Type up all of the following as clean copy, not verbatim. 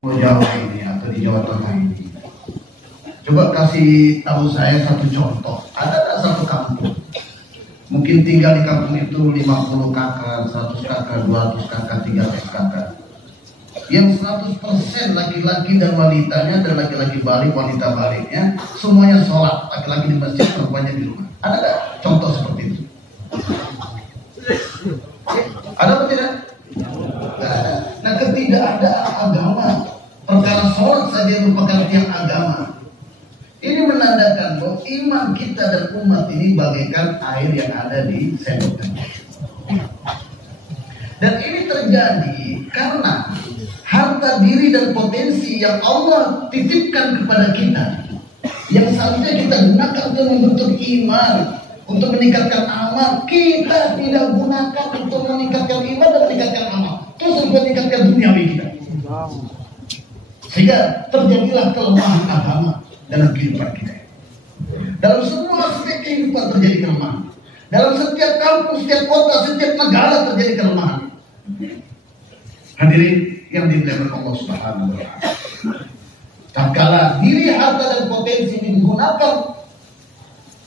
Jawa ini atau di Jawa Tengah ini. Coba kasih tahu saya satu contoh. Ada satu kampung, mungkin tinggal di kampung itu 50 kakak, 100 kakak, 200 kakak, 300 kakak, yang 100% laki-laki dan wanitanya, dan laki-laki balik, wanita baliknya, semuanya sholat, laki-laki di masjid, perempuannya di rumah. Ada nggak contoh seperti itu? Ada atau tidak? Nah, ketidakadaan agama, perkara sholat saja merupakan tiang agama. Ini menandakan bahwa iman kita dan umat ini bagaikan air yang ada di sendok. Dan ini terjadi karena harta diri dan potensi yang Allah titipkan kepada kita, yang seharusnya kita gunakan untuk membentuk iman, untuk meningkatkan amal, kita tidak gunakan untuk meningkatkan iman dan meningkatkan amal, terus untuk meningkatkan duniawi kita. Sehingga terjadilah kelemahan agama dalam kehidupan kita. Dalam semua aspek kehidupan terjadi kelemahan. Dalam setiap kampung, setiap kota, setiap negara terjadi kelemahan. Hadirin yang dimuliakan Allah Subhanahu wa taala. Tatkala diri, harta dan potensi ini digunakan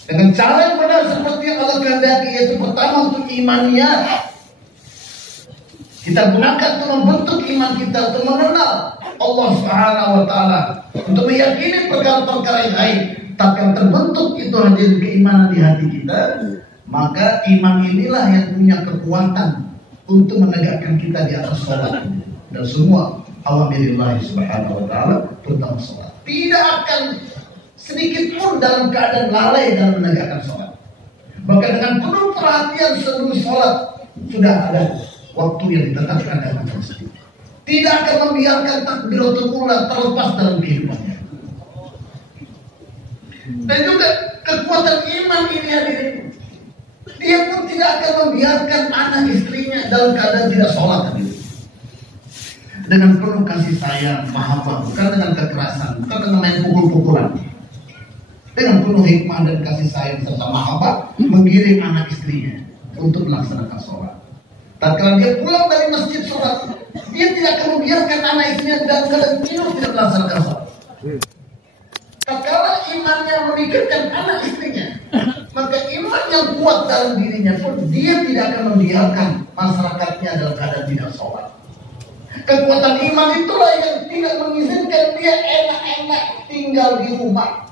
dengan cara yang benar seperti yang Allah kehendaki, yaitu pertama untuk imannya. Kita gunakan untuk membentuk iman kita, untuk mengenal Allah Subhanahu wa taala, untuk meyakini perkara-perkara yang lain. Tapi yang terbentuk itu hadir keimanan di hati kita, maka iman inilah yang punya kekuatan untuk menegakkan kita di atas sholat dan semua awamirillah Subhanahu wa taala, terutama sholat. Tidak akan sedikit pun dalam keadaan lalai dalam menegakkan sholat. Bahkan dengan penuh perhatian sebelum sholat sudah ada waktu yang ditetapkan dalam tersebut. Tidak akan membiarkan takbiratul ula terlepas dalam kehidupannya. Dan juga kekuatan iman ini hadirin, dia pun tidak akan membiarkan anak istrinya dalam keadaan tidak sholat hadirin. Dengan penuh kasih sayang, mahabbah, bukan dengan kekerasan, bukan dengan main pukul-pukulan. Dengan penuh hikmah dan kasih sayang serta mahabbah, mengiring anak istrinya untuk melaksanakan sholat. Tatkala dia pulang dari masjid sholat, dia tidak akan membiarkan anak istrinya dalam keadaan tidur tidak melaksanakan sholat. Tatkala imannya memikirkan anak istrinya, maka iman yang kuat dalam dirinya pun dia tidak akan membiarkan masyarakatnya dalam keadaan tidak sholat. Kekuatan iman itulah yang tidak mengizinkan dia enak-enak tinggal di rumah,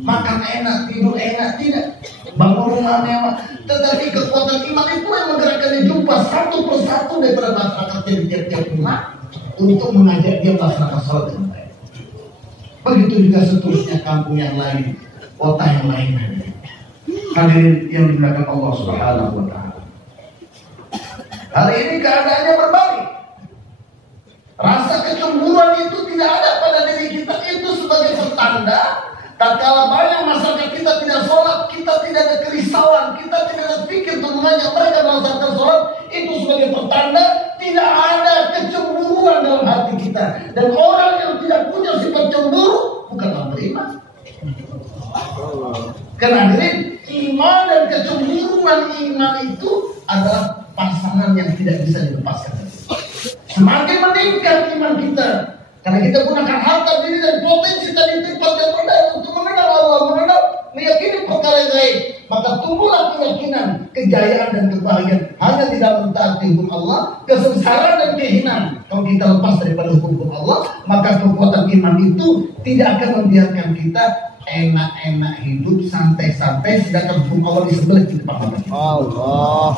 makan enak, tidur enak, tidak bangun rumah mewah. Tetapi kekuatan iman itu yang menggerakkan dia jumpa satu persatu daripada masyarakat di tiap-tiap rumah untuk mengajak dia melaksanakan sholat dengan baik. Begitu juga seterusnya kampung yang lain, kota yang lain. Hadirin yang dimuliakan Allah Subhanahu wa taala. Hari ini keadaannya berbalik. Rasa kecemburuan itu tidak ada pada diri kita. Itu sebagai pertanda tatkala banyak masyarakat kita tidak sholat, kita tidak ada kerisauan, kita tidak ada pikir untuk mengajak mereka melaksanakan sholat. Itu sebagai pertanda tidak ada kecemburuan dalam hati kita. Dan orang yang tidak punya sifat cemburu bukanlah beriman. Karena hadirin, iman dan kecemburuan iman itu adalah pasangan yang tidak bisa dilepaskan. Semakin meningkat iman kita, karena kita gunakan harta diri dan potensi tadi tempat yang rendah untuk mengenal Allah, meyakini perkara yang lain, maka tumbuhlah keyakinan, kejayaan dan kebahagiaan hanya di dalam taati hukum Allah. Kesengsaraan dan kehinaan kalau kita lepas daripada hukum Allah, maka kekuatan iman itu tidak akan membiarkan kita enak-enak hidup santai-santai sedangkan hukum Allah disembelih di depan mata kita. Allah.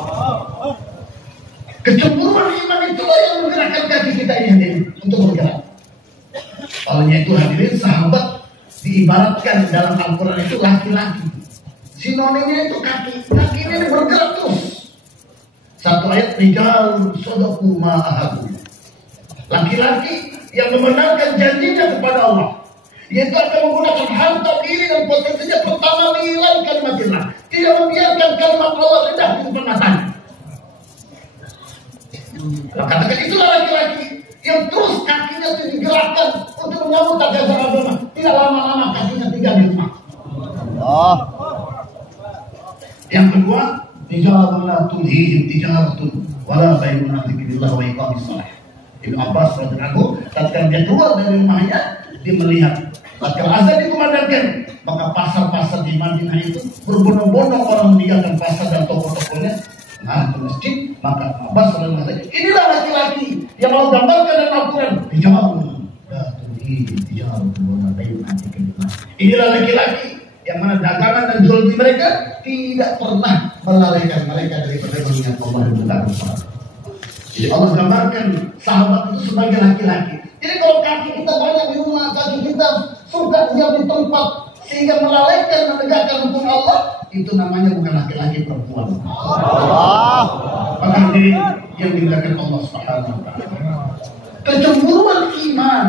Kecemburuan iman itulah yang menggerakkan kaki kita ini untuk bergerak. Olehnya itu hadirin, sahabat diibaratkan dalam Al-Quran itu laki-laki. Sinonimnya itu kaki. Kaki ini bergerak terus. Satu ayat, rijal sodaqu ma ahadu. Laki-laki yang membenarkan janjinya kepada Allah, yaitu akan menggunakan harta diri dan potensinya pertama menilai kalimatillah, tidak membiarkan kalimat Allah rendah di depan matanya. Katakan itulah laki-laki yang terus kakinya itu digerakkan untuk menyambut ajaran agama. Tidak lama-lama kakinya tinggal di rumah. Allah. Yang kedua, tijarah la tulhihim tijaratun wala bai'un an dzikrillah wa iqamis shalah. Ibnu Abbas radhiyallahu anhu Tatkala dia keluar dari rumahnya, dia melihat. Tatkala azan dikumandangkan, maka pasar-pasar di Madinah itu berbondong-bondong orang meninggalkan pasar dan toko-tokonya ke masjid. Maka Abbas mengatakan, inilah laki-laki yang mau gambarkan dan Al-Quran. Inilah laki-laki yang mana dagangan dan jual beli mereka tidak pernah melalaikan mereka dari mengingat Allah dan mendapat salat. Jadi Allah gambarkan sahabat itu sebagai laki-laki. Jadi kalau kaki kita banyak di rumah, kaki kita suka diam di tempat sehingga melalaikan menegakkan hukum Allah, itu namanya bukan laki-laki, perempuan. Maka ini yang dimuliakan Allah Subhanahu wa taala. Kecemburuan iman,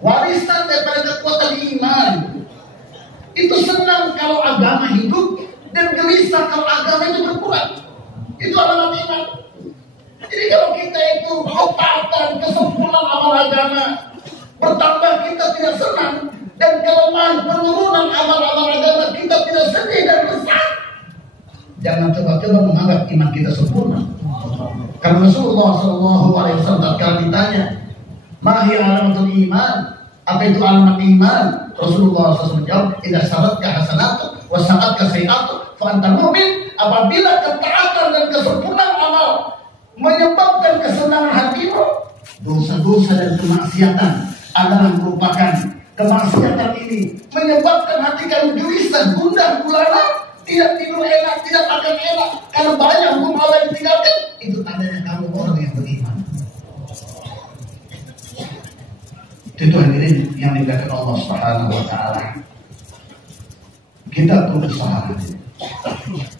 warisan daripada kekuatan iman. Itu senang kalau agama hidup dan gelisah kalau agama itu berkurang. Itu alamat iman. Jadi kalau kita itu ketaatan, kesempurnaan amal agama bertambah, kita tidak senang, dan kelemahan penurunan amal-amal agama kita tidak sedih dan resah. Jangan coba-coba menganggap iman kita sempurna. Karena Rasulullah SAW tatkala ditanya, "Mahi alamatul iman?" Apa itu alamat iman? Rasulullah SAW menjawab, "Idza saratka hasanatu wa sa'atka sayi'atu fa anta mu'min." Apabila ketaatan dan kesempurnaan amal menyebabkan kesenangan hatimu, dosa-dosa dan kemaksiatan adalah merupakan kemaksiatan ini menyebabkan hati kamu gelisah, gundah gulana, tidak tidur enak, tidak makan enak karena banyak hukum Allah yang ditinggalkan. Itu tandanya kamu orang yang beriman. Itu hadirin yang dimuliakan Allah Subhanahu wa taala. Kita berusaha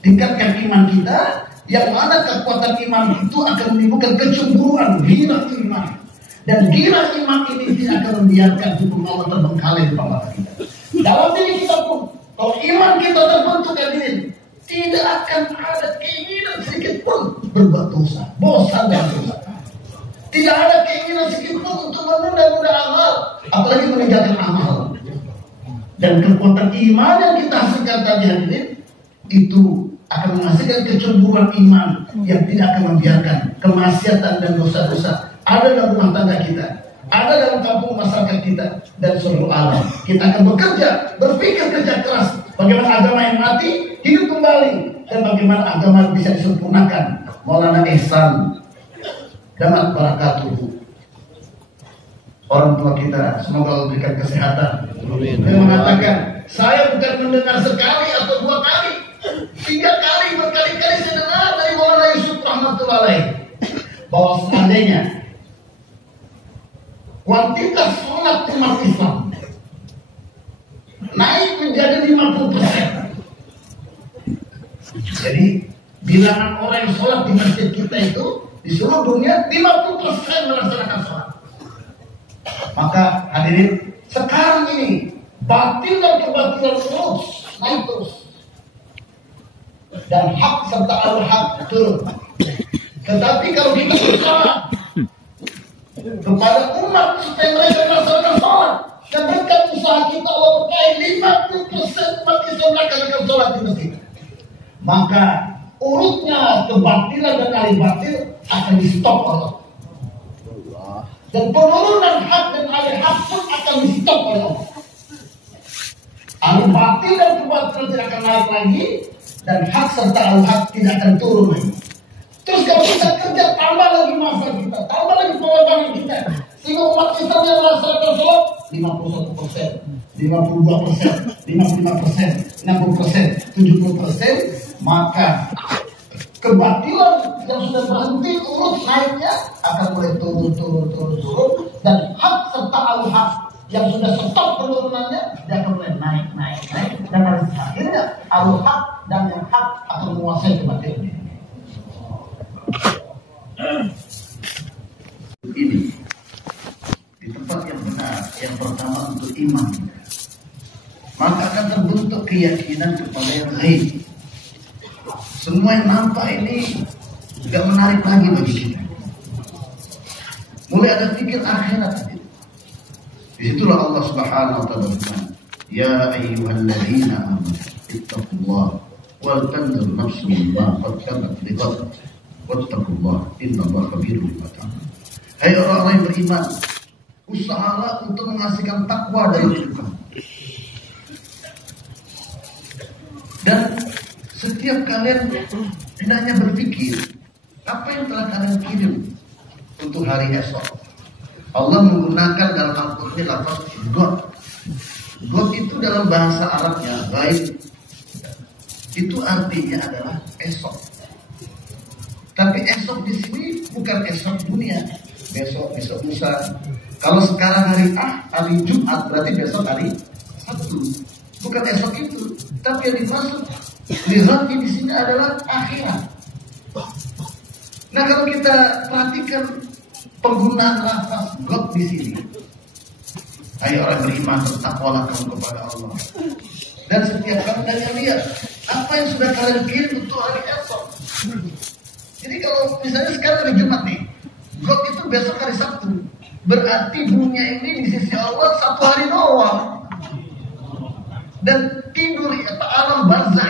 tingkatkan iman kita, yang mana kekuatan iman itu akan menimbulkan kecemburuan, ghirah iman. Dan ghirah iman ini tidak akan membiarkan hukum Allah terbengkalai di bawah kita. Dalam diri kita pun, kalau iman kita terbentuk hadirin, tidak akan ada keinginan sedikit pun berbuat dosa, bosan dan dosa. Tidak ada keinginan sedikit pun untuk menunda-nunda amal, apalagi meninggalkan amal. Dan kekuatan iman yang kita hasilkan tadi hadirin, itu akan menghasilkan kecemburuan iman yang tidak akan membiarkan kemaksiatan dan dosa-dosa ada dalam rumah tangga kita, ada dalam kampung masyarakat kita, dan seluruh alam. Kita akan bekerja, berpikir kerja keras bagaimana agama yang mati hidup kembali, dan bagaimana agama bisa disempurnakan. Maulana Ihsan damat barakatuhu, orang tua kita, semoga Allah berikan kesehatan. Dia mengatakan, saya bukan mendengar sekali atau dua kali, 3 kali, berkali-kali saya dengar dari Maulana Yusuf rahmatullah alaih, bahwa seandainya kuantitas sholat umat Islam naik menjadi 50%, jadi bilangan orang yang sholat di masjid kita itu di seluruh dunia 50% melaksanakan sholat, maka hadirin sekarang ini batil dan kebatilan terus naik terus, dan hak serta al-haq turun. Tetapi kalau kita berusaha kepada umat supaya mereka melaksanakan sholat, dan berkat usaha kita Allah berkahi 50% umat Islam melaksanakan sholat di masjid, maka urutnya kebatilan dan ahli batil akan di stop Allah, dan penurunan hak dan ahli hak pun akan di stop oleh Allah. Ahli batil dan kebatilan tidak akan naik lagi, dan hak serta al-haq tidak akan turun lagi. Terus kalau kita kerja, tambah lagi masa kita, tambah lagi pengorbanan kita, sehingga umat Islam yang melaksanakan sholat 51%, 52%, 55%, 60%, 70%, maka kebatilan yang sudah berhenti urut naiknya akan mulai turun, dan hak serta al-haq yang sudah stop penurunannya, dia akan mulai naik, dan akhirnya al-haq dan yang hak akan menguasai kebatilan ini. Ini di tempat yang benar, yang pertama untuk iman, maka akan terbentuk keyakinan kepada yang gaib. Semua yang nampak ini tidak menarik lagi bagi kita. Mulai ada pikir akhirat. Disitulah Allah Subhanahu wa taala berfirman, "Ya ayyuhalladzina amanu ittaqullaha wal tanzur nafsun ma qaddamat lighad wattaqullaha innallaha khabirun bima ta'malun." Hai orang-orang yang beriman, Usahalah untuk menghasilkan takwa dalam hidup kamu. Dan setiap kalian hendaknya berpikir, apa yang telah kalian kirim untuk hari esok. Allah menggunakan dalam Al-Quran ini lafaz God. God itu dalam bahasa Arabnya ghaib. Itu artinya adalah esok. Tapi esok di sini bukan esok dunia. Besok lusa. Kalau sekarang hari Jumat berarti besok hari Sabtu. Bukan esok itu. Tapi yang dimaksud lihat di sini adalah akhirat. Nah, kalau kita perhatikan penggunaan lafaz God di sini. Ayo orang beriman, bertakwalah kamu kepada Allah. Dan setiap kali kalian lihat apa yang sudah kalian kirim untuk hari esok. Jadi kalau misalnya sekarang hari Jumat nih, God itu besok hari Sabtu. Berarti dunia ini di sisi Allah satu hari doang. Dan tidur atau alam barzah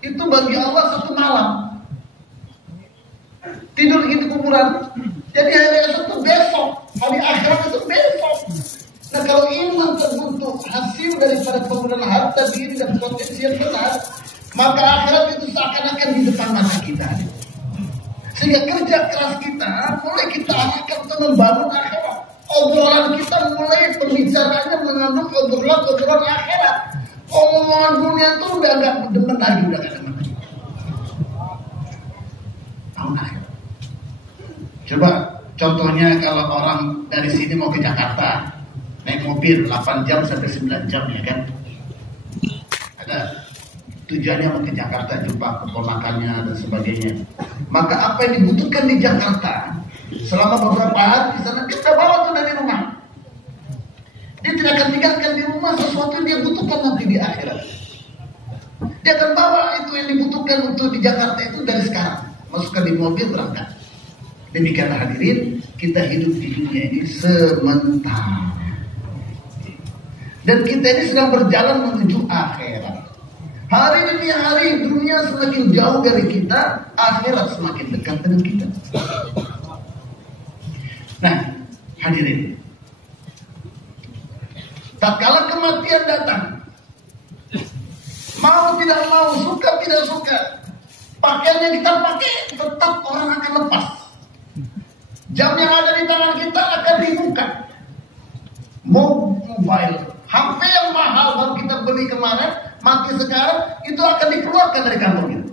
itu bagi Allah satu malam. Tidur di kuburan. Jadi hari esok itu besok, hari akhirat itu besok. Nah, kalau iman terbentuk hasil daripada penggunaan harta diri dan potensi yang benar, maka akhirat itu seakan-akan di depan mata kita. Sehingga kerja keras kita mulai kita arahkan untuk membangun akhirat. Obrolan kita mulai pembicaraannya mengandung obrolan akhirat. Omongan dunia itu udah gak demen lagi, udah gak demen lagi. Tahun akhirat. Coba contohnya kalau orang dari sini mau ke Jakarta, naik mobil 8 jam sampai 9 jam ya kan. Ada tujuannya mau ke Jakarta, jumpa keponakannya dan sebagainya. Maka apa yang dibutuhkan di Jakarta selama beberapa hari di sana dia bawa tuh dari rumah. Dia tidak akan tinggalkan di rumah sesuatu yang dia butuhkan nanti di akhirat. Dia akan bawa itu yang dibutuhkan untuk di Jakarta itu dari sekarang, masukkan di mobil berangkat. Demikianlah hadirin, kita hidup di dunia ini sementara. Dan kita ini sedang berjalan menuju akhirat. Hari demi hari dunia semakin jauh dari kita, akhirat semakin dekat dengan kita. Nah, hadirin, tatkala kematian datang, mau tidak mau, suka tidak suka, pakaian yang kita pakai tetap orang akan lepas. Jam yang ada di tangan kita akan dibuka. Mobile, HP yang mahal baru kita beli kemarin, mati sekarang, itu akan dikeluarkan dari kantong kita.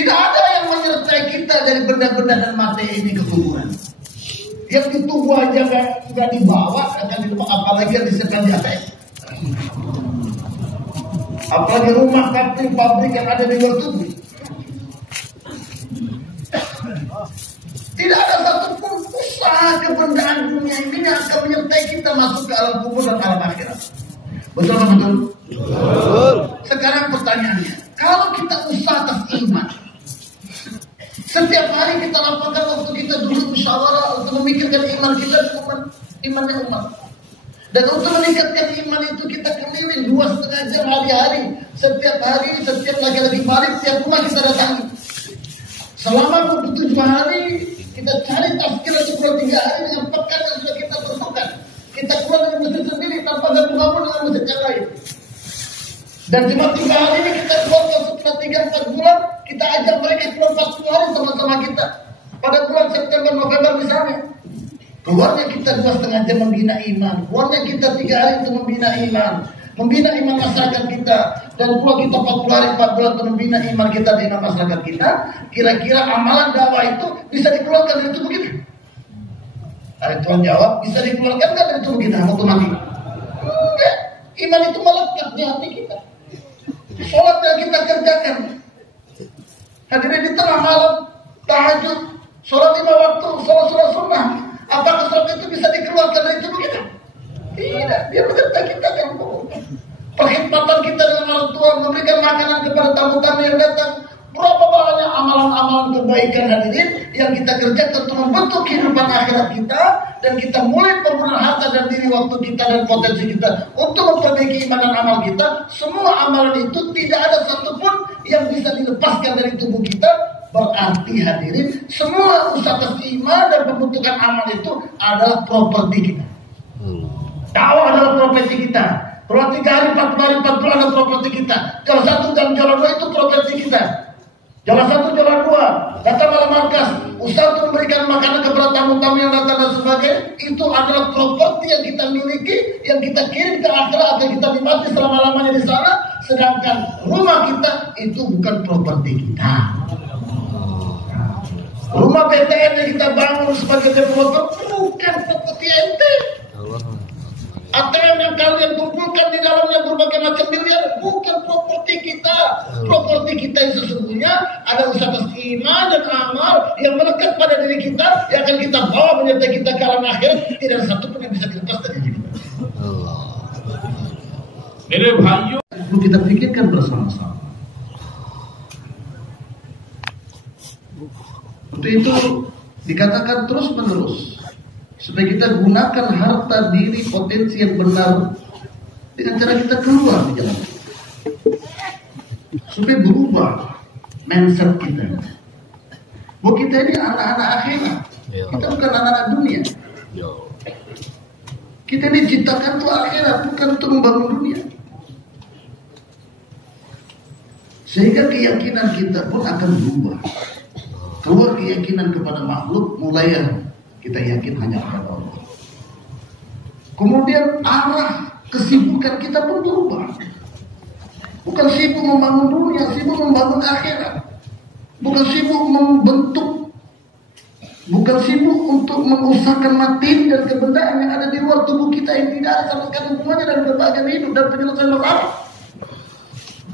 Tidak ada yang menyertai kita dari benda-benda dan materi ini ke kuburan. Yang ditunggu aja nggak dibawa, akan dibawa, apalagi yang disetel di atas. Apalagi rumah pabrik yang ada di luar tubuh. Tidak ada satupun usaha kebendaan dunia ini yang akan menyertai kita masuk ke alam kubur dan alam akhirat. Betul atau betul? Betul. Sekarang pertanyaannya, kalau kita usaha atas iman, setiap hari kita lakukan waktu kita duduk musyawarah untuk memikirkan iman kita dan imannya umat. Dan untuk meningkatkan iman itu kita keliling 2,5 jam hari-hari. Setiap hari, setiap lagi-lagi balik, setiap rumah kita datangi. Selama 27 hari, kita cari tafsir sebuah 3 hari dengan pekan yang sudah kita tentukan. Kita keluar dari masjid sendiri tanpa gabung-gabung dengan masjid yang lain. Dan cuma 3 hari ini kita keluar setelah 3-4 bulan, kita ajak mereka keluar 40 hari sama-sama kita. Pada bulan September, November misalnya. Keluarnya kita 2,5 jam membina iman. Keluarnya kita 3 hari untuk membina iman. Membina iman masyarakat kita. Dan keluar kita 40 hari, 4 bulan untuk membina iman kita di iman masyarakat kita. Kira-kira amalan dakwah itu bisa dikeluarkan dari tubuh kita? Ada Tuhan jawab, bisa dikeluarkan kan dari tubuh kita waktu mati? Enggak. Iman itu melekat di hati kita. Sholat yang kita kerjakan. Hadirin di tengah malam, tahajud, sholat 5 waktu, sholat sunnah. Apakah sholat itu bisa dikeluarkan dari tubuh kita? Tidak, dia beserta kita kan. Perkhidmatan kita dengan orang tua, memberikan makanan kepada tamu-tamu yang datang. Berapa banyak amalan-amalan kebaikan hadirin yang kita kerjakan untuk membentuk kehidupan akhirat kita. Dan kita mulai penggunaan harta dan diri, waktu kita dan potensi kita untuk memperbaiki iman dan amal kita. Semua amalan itu tidak ada satupun yang bisa dilepaskan dari tubuh kita. Berarti hadirin, semua usaha iman dan pembentukan amal itu adalah properti kita. Dakwah adalah properti kita. Sholat 3 hari, 40 hari, 40 adalah properti kita. Jalan 1 dan jalan 2 itu properti kita. Jalan 1, jalan 2, datang malam markas, usaha untuk memberikan makanan kepada tamu-tamu yang datang dan sebagainya, itu adalah properti yang kita miliki, yang kita kirim ke akhirat agar kita nikmati selama-lamanya di sana. Sedangkan rumah kita itu bukan properti kita. Rumah PTN yang kita bangun sebagai developer bukan properti ente. ATM yang kalian kumpulkan di dalamnya berbagai macam miliar bukan properti kita. Properti kita yang sesungguhnya ada usaha iman dan amal yang melekat pada diri kita, yang akan kita bawa menyertai kita ke alam akhir. Tidak ada satu pun yang bisa dilepas dari diri kita. Ini bahaya. Perlu kita pikirkan bersama-sama. Untuk itu dikatakan terus menerus supaya kita gunakan harta diri potensi yang benar dengan cara kita keluar di jalan, supaya berubah mindset kita. Bahwa kita ini anak-anak akhirat, kita bukan anak-anak dunia. Kita diciptakan untuk akhirat, bukan untuk membangun dunia. Sehingga keyakinan kita pun akan berubah. Keluar keyakinan kepada makhluk, mulai kita yakin hanya kepada Allah. Kemudian arah kesibukan kita pun berubah. Bukan sibuk membangun dunia, sibuk membangun akhirat. Bukan sibuk membentuk, bukan sibuk untuk mengusahakan materi dan kebendaan yang ada di luar tubuh kita yang tidak ada sama sekali hubungannya dengan berbagai hidup dan penyelesaian masalah.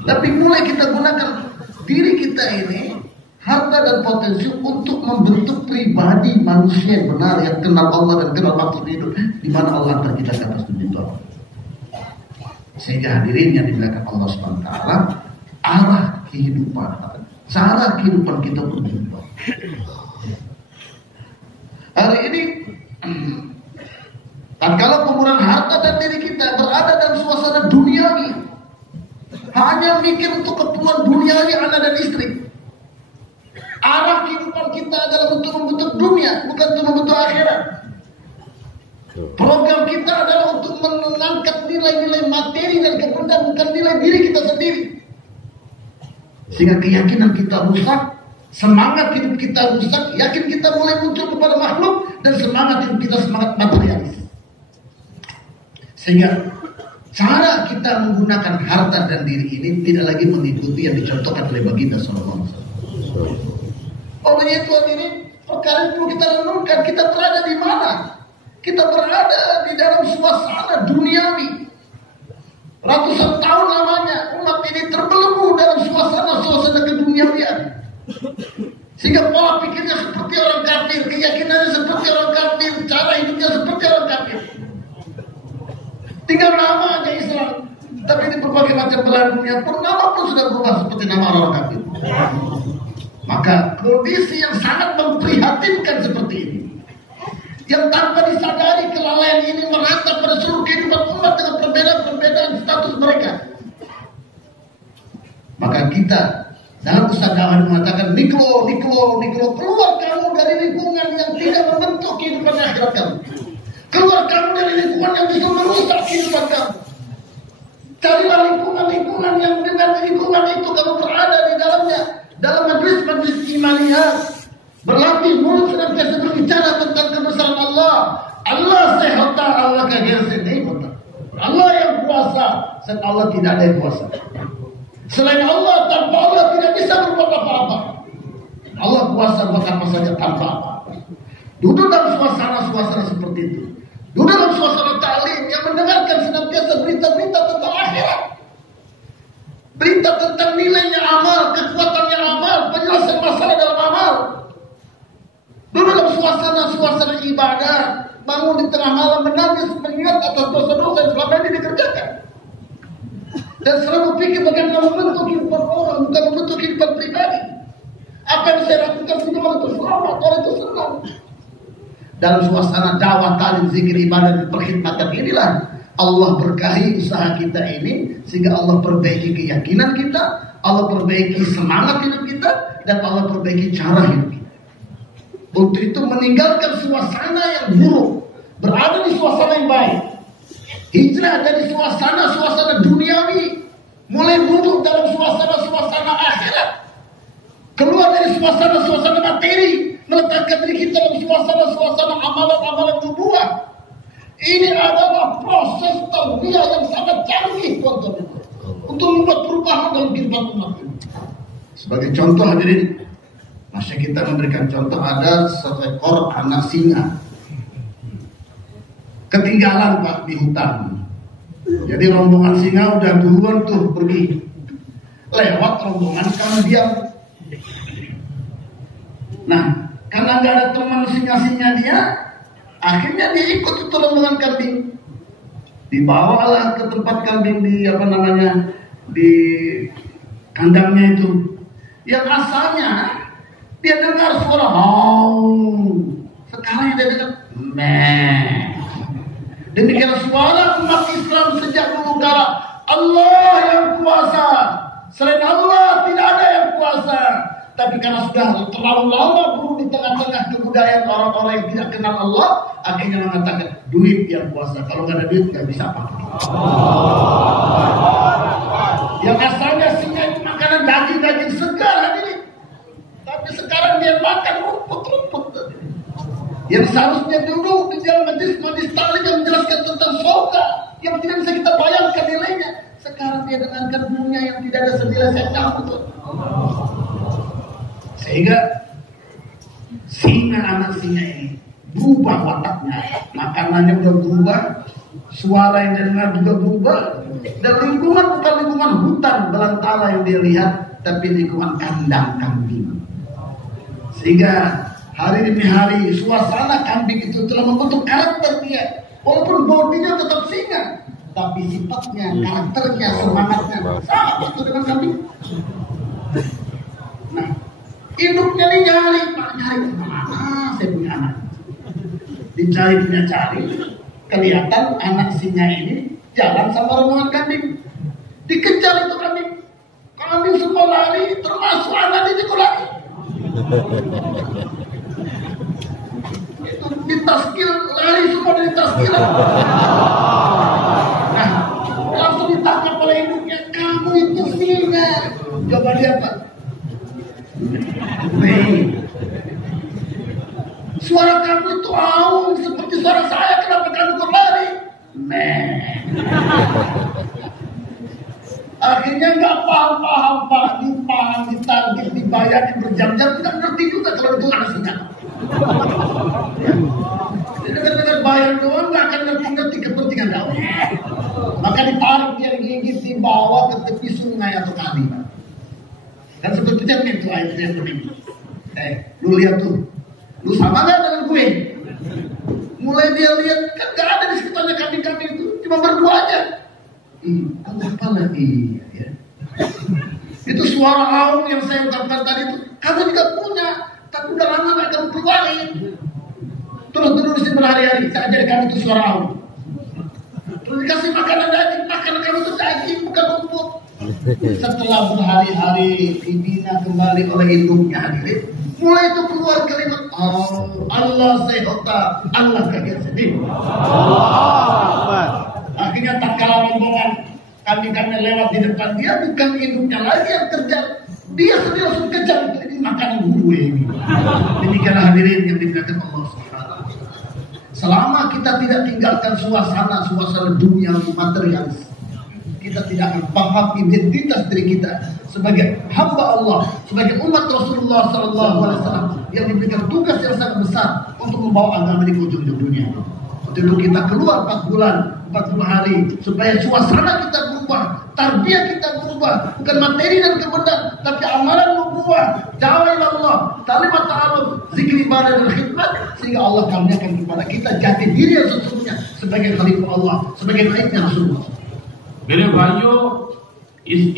Tapi mulai kita gunakan diri kita ini, harta dan potensi untuk membentuk pribadi manusia yang benar, yang kenal Allah dan kenal maksud hidup, di mana Allah antar kita ke atas dunia. Sehingga hadirin yang dimuliakan Allah SWT, arah kehidupan, cara kehidupan kita berubah. Hari ini, tatkala penggunaan harta dan diri kita berada dalam suasana duniawi, hanya mikir untuk keperluan duniawi anak dan istri. Arah kehidupan kita adalah untuk membentuk dunia, bukan untuk membentuk akhirat. Program kita adalah untuk mengangkat nilai-nilai materi dan kebendaan, bukan nilai diri kita sendiri. Sehingga keyakinan kita rusak, semangat hidup kita rusak, yakin kita mulai muncul kepada makhluk, dan semangat hidup kita semangat materialis. Sehingga cara kita menggunakan harta dan diri ini tidak lagi mengikuti yang dicontohkan oleh baginda sallallahu alaihi wasallam. Oleh itu ini perkara itu kita renungkan, kita berada di mana? Kita berada di dalam suasana duniawi. Ratusan tahun lamanya umat ini terbelenggu dalam suasana keduniawian. Sehingga pola pikirnya seperti orang kafir, keyakinannya seperti orang kafir, cara hidupnya seperti orang kafir. Tinggal nama aja Islam, tapi di berbagai macam belahan dunia pun nama pun sudah berubah seperti nama orang kafir. Maka kondisi yang sangat memprihatinkan seperti ini, yang tanpa disadari kelalaian ini merata pada seluruh kehidupan umat dengan perbedaan-perbedaan status mereka. Maka kita dalam usaha dakwah mengatakan niklo, keluar kamu dari lingkungan yang tidak membentuk kehidupan akhirat kamu. Keluar kamu dari lingkungan yang bisa merusak kehidupan kamu. Carilah lingkungan yang dengan lingkungan itu kamu berada di dalamnya. Dalam majlis-majlis imaniyah, berlatih mulut senantiasa berbicara tentang kebesaran Allah. Allah sehota, Allah kagir sendiri. Allah yang kuasa, dan Allah tidak ada yang kuasa. Selain Allah, tanpa Allah tidak bisa berbuat apa-apa. Allah kuasa buat apa saja tanpa apa-apa. Duduk dalam suasana seperti itu. Duduk dalam suasana ta'lim yang mendengarkan senantiasa berita-berita tentang akhirat. Berita tentang nilainya amal, kekuatannya amal, penyelesaian masalah dalam amal. Duduk dalam suasana ibadah, bangun di tengah malam menangis mengingat atas dosa-dosa yang selama ini dikerjakan. Dan selalu pikir bagaimana membentuk kehidupan orang, bukan membentuk kehidupan pribadi. Apa yang saya lakukan tidak orang itu selamat, orang itu senang. Dalam suasana dakwah, talim, zikir, ibadah, dan perkhidmatan inilah Allah berkahi usaha kita ini, sehingga Allah perbaiki keyakinan kita, Allah perbaiki semangat hidup kita, dan Allah perbaiki cara hidup kita. Untuk itu meninggalkan suasana yang buruk, berada di suasana yang baik. Hijrah dari suasana duniawi, mulai duduk dalam suasana akhirat. Keluar dari suasana materi, meletakkan diri kita dalam suasana amalan-amalan nubuah. Ini adalah proses tarbiyah yang sangat canggih, teman-teman, untuk membuat perubahan dalam kehidupan umat ini. Sebagai contoh hadirin, masa kita memberikan contoh, ada seekor anak singa ketinggalan Pak di hutan. Jadi rombongan singa udah duluan tuh pergi, lewat rombongan kami diam. Nah, karena nggak ada teman singa-singa dia, akhirnya dia ikut itu rombongan kambing. Dibawalah ke tempat kambing di di kandangnya itu. Yang asalnya dia dengar suara sekarang dia dengar meh. Demikian suara umat Islam sejak dulu kala. Allah yang kuasa, selain Allah tidak ada yang kuasa. Tapi karena sudah terlalu lama dulu di tengah-tengah kebudayaan orang-orang yang tidak kenal Allah, akhirnya mengatakan duit yang kuasa. Kalau nggak ada duit nggak bisa pakai. Yang asalnya singa itu makanan daging segar ini, tapi sekarang dia makan rumput-rumput. Yang seharusnya duduk di dalam majlis taklim yang menjelaskan tentang surga yang tidak bisa kita bayangkan nilainya, sekarang dia dengarkan dunia yang tidak ada senilai secampur. Sehingga anak singa ini berubah wataknya, makanannya udah berubah, suara yang dia dengar juga berubah, dan lingkungan bukan lingkungan hutan belantara yang dia lihat, tapi lingkungan kandang kambing. Sehingga hari demi hari suasana kambing itu telah membentuk karakter dia, walaupun bodinya tetap singa, tapi sifatnya, karakternya, semangatnya sama itu dengan kambing. Nah, induknya ini nyari kemana saya punya anak, dicari, kelihatan anak singa ini jalan sama rombongan kambing, dikejar itu kambing semua lari, termasuk anak itu lari. Itu ditaskil, lari semua dari taskil. Nah, langsung ditangkap oleh induknya, kamu itu singa. Coba lihat Pak. Suara kamu itu seperti suara saya, kenapa kamu kok lari? Akhirnya nggak paham Pak, ditarget, dibayar, berjam-jam, tidak ngerti juga kalau itu anak singa. Dengar bayar doang nggak akan ngerti kepentingan dakwah. Maka ditarik dia gigit, dibawa ke tepi sungai atau kali. Dan seperti itu ayat yang begitu. Lu lihat tuh, lu sama nggak dengan gue? Mulai dia lihat kan nggak ada di sekitarnya kambing-kambing itu, cuma berdua aja. Apa lagi? Ya. Itu suara aum yang saya ungkapkan tadi itu, kamu juga punya, tapi udah lama nggak kamu keluarin. Terus berhari-hari, saya ajarkan itu suara aum. Terus dikasih makanan daging, makanan kamu itu daging bukan rumput. Setelah berhari-hari dibina kembali oleh induknya, mulai itu keluar kalimat Allah sehota, Allah kaget sedih. Akhirnya tak kalah rombongan kambing-kambing lewat di depan dia, bukan induknya lagi yang kerja, dia sendiri langsung kejar ini makanan gue ini. Demikianlah hadirin yang dimuliakan Allah Subhanahu. Selama kita tidak tinggalkan suasana dunia materialis, kita tidak akan paham identitas diri kita sebagai hamba Allah, sebagai umat Rasulullah SAW yang diberikan tugas yang sangat besar untuk membawa agama di ujung dunia. Untuk itu kita keluar 4 bulan, 40 hari, supaya suasana kita berubah, tarbiyah kita berubah, bukan materi dan kebenaran, tapi amalan nubuwah, dakwah ila Allah, kalimat ta'aruf, zikir ibadah dan khidmat, sehingga Allah karuniakan kepada kita jati diri yang sesungguhnya sebagai khalifah Allah, sebagai naibnya Rasulullah. Mere bhaiyo, is